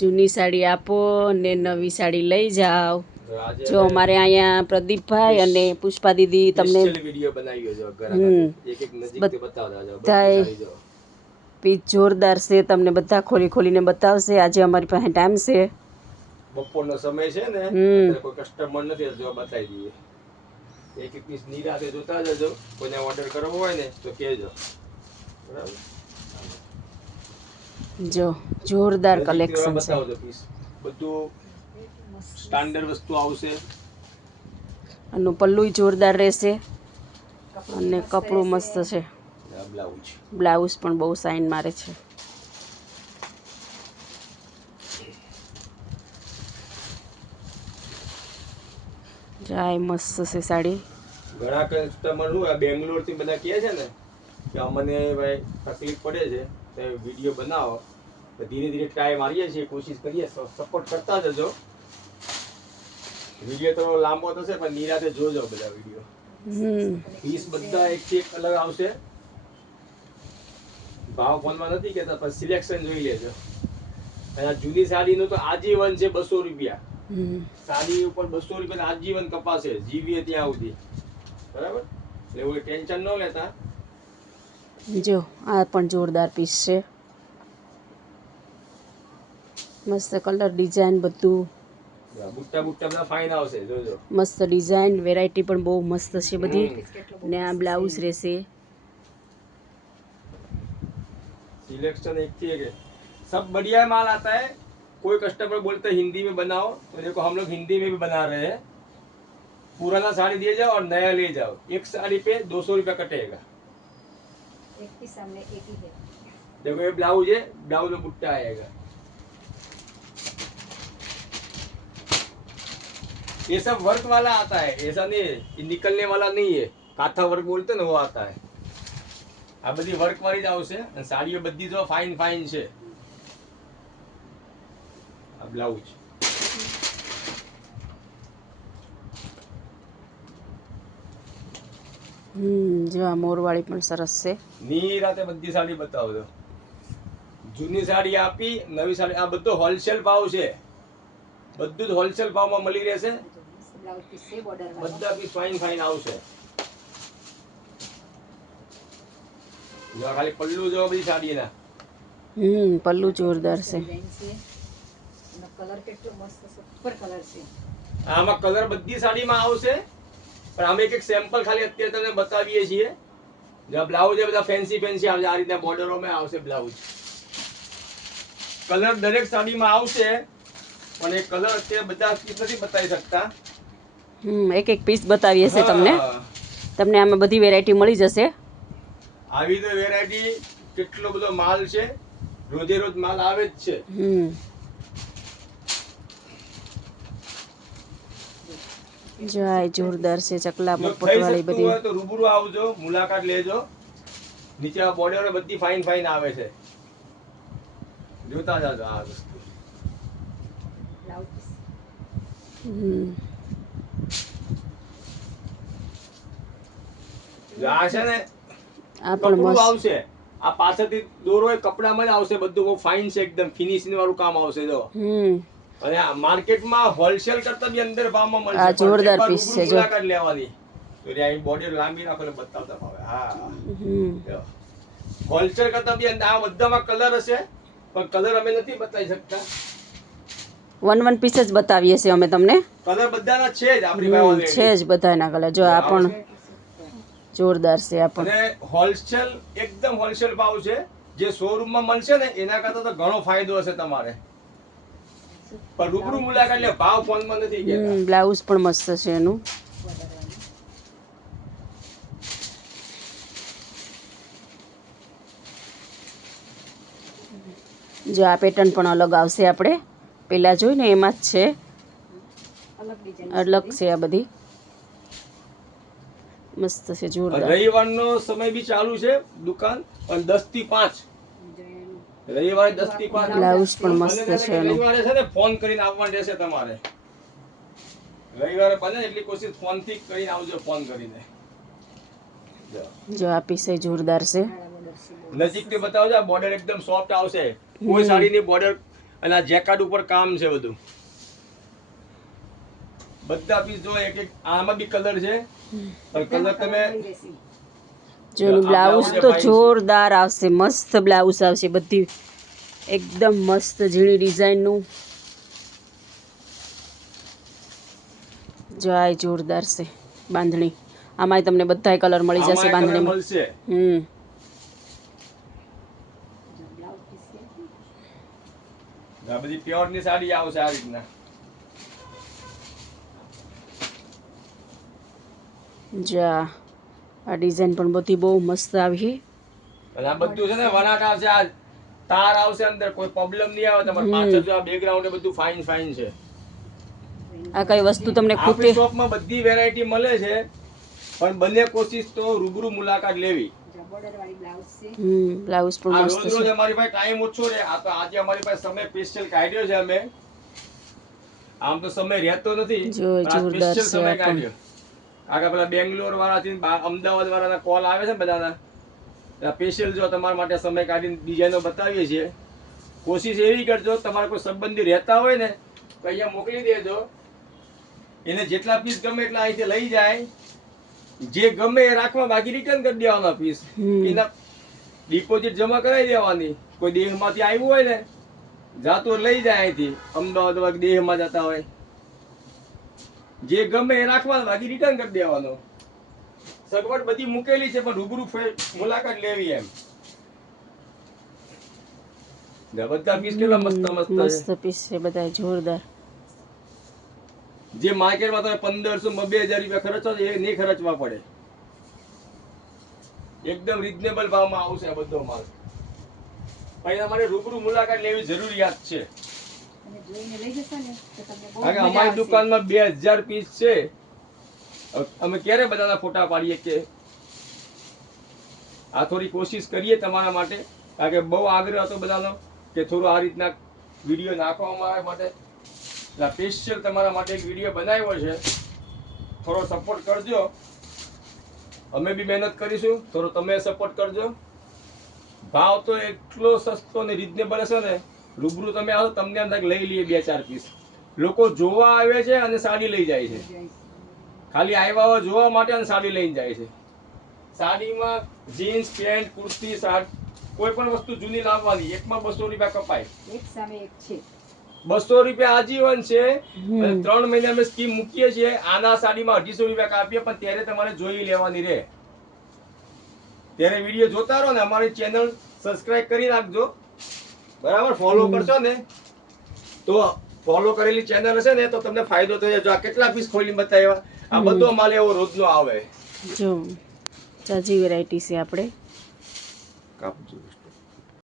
જૂની સાડી આપો ને નવી સાડી લઈ જાઓ। જો અમારે અહીંયા પ્રદીપભાઈ અને પુષ્પા દીદી તમને વિડિયો બનાવ્યો છે એક એક નજીકથી બતાવતા જાવ બધી સાડી જો પીસ જોરદાર છે। તમને બધા ખોલી ખોલીને બતાવશે। આજે અમારી પાસે ટાઈમ છે, બપોરનો સમય છે ને, કોઈ કસ્ટમર નથી જો બતાવી દઈએ। એક એક પીસ નિરાતે જોતા જજો, કોઈને ઓર્ડર કરવો હોય ને તો કહેજો, બરાબર? જો જોરદાર કલેક્શન છે, બતાવજો પીસ બધું સ્ટાન્ડર્ડ વસ્તુ આવશે। આનું પલ્લુય જોરદાર રહેશે અને કપડું મસ્ત છે। બ્લાઉઝ પણ બહુ સાઇન મારે છે। જાય મસ્ત છે સાડી। ઘણા કસ્ટમર શું બેંગ્લોર થી બધા કહે છે ને કે અમને ભાઈ તકલીફ પડે છે તો વિડીયો બનાવો, તો ધીરે ધીરે ટ્રાય મારીએ છીએ, કોશિશ કરીએ, સપોર્ટ કરતા જજો। વિડીયો થોડો લાંબો થશે પણ નિરાતે જોજો બધા વિડીયો। પીસ બધા એક થી એક અલગ આવશે। ભાવ ફોનમાં નથી કહેતા પણ સિલેક્શન જોઈ લેજો। અને જૂની સાડીનું તો આજીવન છે 200 રૂપિયા। સાડી ઉપર 200 રૂપિયા આજીવન કપાશે, જીવીએ ત્યાં સુધી, બરાબર? એટલે એવું ટેન્શન ન લેતા। જો આ પણ જોરદાર પીસ છે, મસ્ત કલર ડિઝાઇન બધું બુટ્ટા બુટ્ટા બધા ફાઇન આવશે, જોજો। મસ્ત ડિઝાઇન વેરાયટી પણ બહુ મસ્ત છે બધી। ને આ બ્લાઉઝ રહેશે, सिलेक्शन एक थी है, सब बढ़िया माल आता है। कोई कस्टमर बोलते हैं हिंदी में बनाओ, तो देखो हम लोग हिंदी में भी बना रहे हैं। पुराना साड़ी दिए जाओ और नया ले जाओ, एक साड़ी पे 200 रुपया कटेगा। एक के सामने एक ही है। देखो ये ब्लाउज है, ब्लाउज में बुट्टा आएगा। ये सब वर्क वाला आता है, ऐसा नहीं है ये निकलने वाला नहीं है। काथा वर्क बोलते ना वो आता है। આ બધી વર્ક વાળી જ આવશે અને સાડીઓ બધી જો ફાઇન ફાઇન છે। આ બ્લાઉઝ જો આ મોરવાળી પણ સરસ છે। નિરાતે બધી સાડી બતાવજો। જૂની સાડી આપી, નવી સાડી, આ બધો હોલસેલ ભાવ છે, બધું જ હોલસેલ ભાવમાં મળી રહેશે। ब्लाउज पीस से बॉर्डर બધા પીસ ફાઇન ફાઇન આવશે। જો ખાલી પલ્લુ જો બધી સાડીના પલ્લુ જોરદાર છે। कलर કેટલો મસ્ત સુપર કલર છે। આમાં કલર બધી સાડીમાં આવશે પણ અમે એક એક સેમ્પલ ખાલી અત્યારે તમને બતાવીએ છીએ। જો બ્લાઉઝ એ બધા ફેન્સી ફેન્સી આવશે, આ રીતના બોર્ડરોમાં આવશે બ્લાઉઝ। કલર દરેક સાડીમાં આવશે પણ એ કલર અત્યારે બધા પીસ નથી બતાવી શકતા। એક એક પીસ બતાવીએ છે તમને। તમને આમાં બધી વેરાયટી મળી જશે। આવી તો વેરાયટી કેટલો બધો માલ છે, રોજે રોજ માલ આવે જ છે। જો આ જોરદાર છે ચકલા જો મફત થઈ વાળી શકતું બધી। હોય તો રૂબરૂ આવજો, મુલાકાત લેજો। નીચે આ બોર્ડર બધી ફાઇન ફાઇન આવે છે, જોતા જાજો આ વસ્તુ। ब्लाउज पीस જો આ છે ને આ પણ કપડું મસ્ત આવશે, આ પાછળથી દોરો એ કપડામાં જ આવશે, બધું બહુ ફાઇન છે, એકદમ ફિનિશિંગ વાળું કામ આવશે। જો અને આ માર્કેટમાં હોલસેલ કરતા બી અંદર ભાવમાં મળશે। આ જોરદાર પીસ છે, જો મુલાકાત લેવાની તો આ બોડી લાંબી રાખો એટલે બતાવતા ભાવે। હા, હોલસેલ કરતા બી અંદર આ બધામાં કલર હશે પણ કલર અમે નથી બતાવી શકતા। વન પીસ જ બતાવીએ છીએ અમે તમને। કલર બધાના છે જ આપણી પાસે already। છે જ બધાના કલર। જો આ પણ જોરદાર છે। આ પણ અને હોલસેલ એકદમ હોલસેલ ભાવ છે, જે શોરૂમમાં મળશે ને એના કરતા તો ઘણો ફાયદો હશે તમારે, પણ રૂબરૂ મુલાકાત લે, ભાવ ફોનમાં નથી કહેતા। બ્લાઉઝ પણ મસ્ત છે એનું। જો આ પેટર્ન પણ અલગ આવશે, આપણે પેલા જોઈ ને એમાં જ છે, अलग डिजाइन અલગ છે આ બધી। મસ્ત છે જોરદાર। રવિવારનો સમય બી ચાલુ છે દુકાન, પણ 10 થી 5 રવિવારે 10 થી 5 બ્લાઉઝ પણ મસ્ત બને છે એનું। રવિવારે છે ને ફોન કરીને આવવાનું રહેશે તમારે। રવિવારે બને એટલી કોશિશ ફોન થી કરીને આવજો, ફોન કરીને। જો આ પીસ જોરદાર છે। નજીક થી બતાવજો, બોર્ડર એકદમ સોફ્ટ આવશે, કોઈ સાડીની બોર્ડર અને આ જેકાર્ડ ઉપર કામ છે બધું. બધા પીસ જો એક એક આમાં બી કલર છે, પણ કલર તમે જેનું બ્લાઉઝ તો જોરદાર આવશે, મસ્ત બ્લાઉઝ આવશે, બધી એકદમ મસ્ત ઝીણી ડિઝાઇનનું. જાય જોરદાર છે બાંધણી. આમાંય તમને બધાય કલર મળી જશે આમાં કલર બાંધણીમાં. મળશે. આ બધી પ્યોર ની સાડી આવશે આ રીતના. જા આ ડિઝાઇન પણ બધી બહુ મસ્ત આવી. અને આ બધું છે ને વણાટ આવશે, આ તાર આવશે અંદર, કોઈ પ્રોબ્લેમ નહીં આવે તમારે. પાછળ જો આ બેકગ્રાઉન્ડ એ બધું ફાઇન ફાઇન છે. આ કઈ વસ્તુ તમને આપણી ખૂટે? શોપમાં બધી વેરાયટી મળે છે, પણ બંને કોશિશ તો રૂબરૂ મુલાકાત લેવી. બોર્ડર વાળી બ્લાઉઝ છે. બ્લાઉઝ પણ આ મસ્ત રોજ રોજ છે. અમારી પાસે ટાઈમ ઓછો રહે. આ તો આજે અમારી પાસે સમય સ્પેશિયલ કાઢ્યો છે અમે. આમ તો સમય રહેતો નથી, જો પણ આ જોરદાર સ્પેશિયલ છે સમય આ પણ. કાઢ્યો. આગળ પેલા બેંગ્લોર વાળાથી અમદાવાદ વાળાના કોલ આવે છે ને બધાના, સ્પેશિયલ જો તમારા માટે સમય કાઢીને ડિઝાઇનો બતાવીએ છીએ. કોશિશ એવી કરજો, તમારા કોઈ સંબંધી રહેતા હોય ને તો અહીંયા મોકલી દેજો. એને જેટલા પીસ ગમે એટલા અહીંથી લઈ જાય. જે ગમે એ રાખવા, બાકી રિટર્ન કરી દેવાના પીસ. એના ડિપોઝિટ જમા કરાવી દેવાની. કોઈ દેહમાંથી આવ્યું હોય ને, જાતું લઈ જાય અહીંથી, અમદાવાદ દેહમાં જતા હોય. જે ગમે એ રાખવાનું, બાકી રિટર્ન કરી દેવાનો. સગવડ બધી મૂકેલી છે, પણ રૂબરૂ મુલાકાત લેવી એમ. બધા પીસ કેટલા મસ્ત મસ્ત મસ્ત છે. પીસ છે બધા જોરદાર. જે માર્કેટમાં તમે 1500-2000 રૂપિયા ખર્ચો છો, એ નહીં ખર્ચવા પડે. એકદમ રીઝનેબલ ભાવમાં આવશે આ બધો માલ. પણ એના માટે રૂબરૂ મુલાકાત લેવી જરૂરિયાત છે. તમે જોઈને લઈ જશો ને તો તમને બહુ કારણ કે મજા અમારી આવશે. દુકાનમાં 2000 પીસ છે. અમે ક્યારે બધાના ફોટા પાડીએ કે? આ થોડી કોશિશ કરીએ તમારા માટે, કારણ કે બહુ આગ્રહ હતો બધાનો કે થોડું આ રીતના વિડીયો નાખો અમારા માટે. સ્પેશિયલ તમારા માટે એક વિડીયો બનાવ્યો છે. થોડો સપોર્ટ કરજો. અમે બી મહેનત કરીશું, થોડો તમે સપોર્ટ કરજો. ભાવ તો એટલો સસ્તો ને રીઝનેબલ હશે ને, રૂબરૂ તમે આવો તમને એમ થાય કે લઈ લઈએ 2-4 પીસ. લોકો જોવા આવે છે અને સાડી લઈ જાય છે. ખાલી આવ્યા હોય જોવા માટે અને સાડી લઈને જાય છે. સાડીમાં જીન્સ, પેન્ટ, કુર્તી, શર્ટ, કોઈ પણ વસ્તુ જૂની લાવવાની, એકમાં 200 રૂપિયા કપાય. એક સામે એક છે. 200 રૂપિયા આજીવન છે. અને 3 મહિના અમે સ્કીમ મૂકીએ છીએ. આના સાડીમાં 250 રૂપિયા કાપીએ, પણ ત્યારે તમારે જોઈ લેવાની રહે. ત્યારે વિડીયો જોતા રહો ને, અમારી ચેનલ સબસ્ક્રાઇબ કરી નાખજો. બરાબર, ફોલો કરશો ને તો ફોલો કરેલી ચેનલ હશે ને તો તમને ફાયદો થઈ જાય. જો આ કેટલા પીસ ખોલીને બતાવ્યા, આ બધો માલ એવો રોજનો આવે. જો ચાજી વેરાયટી છે આપણે. કાપજો.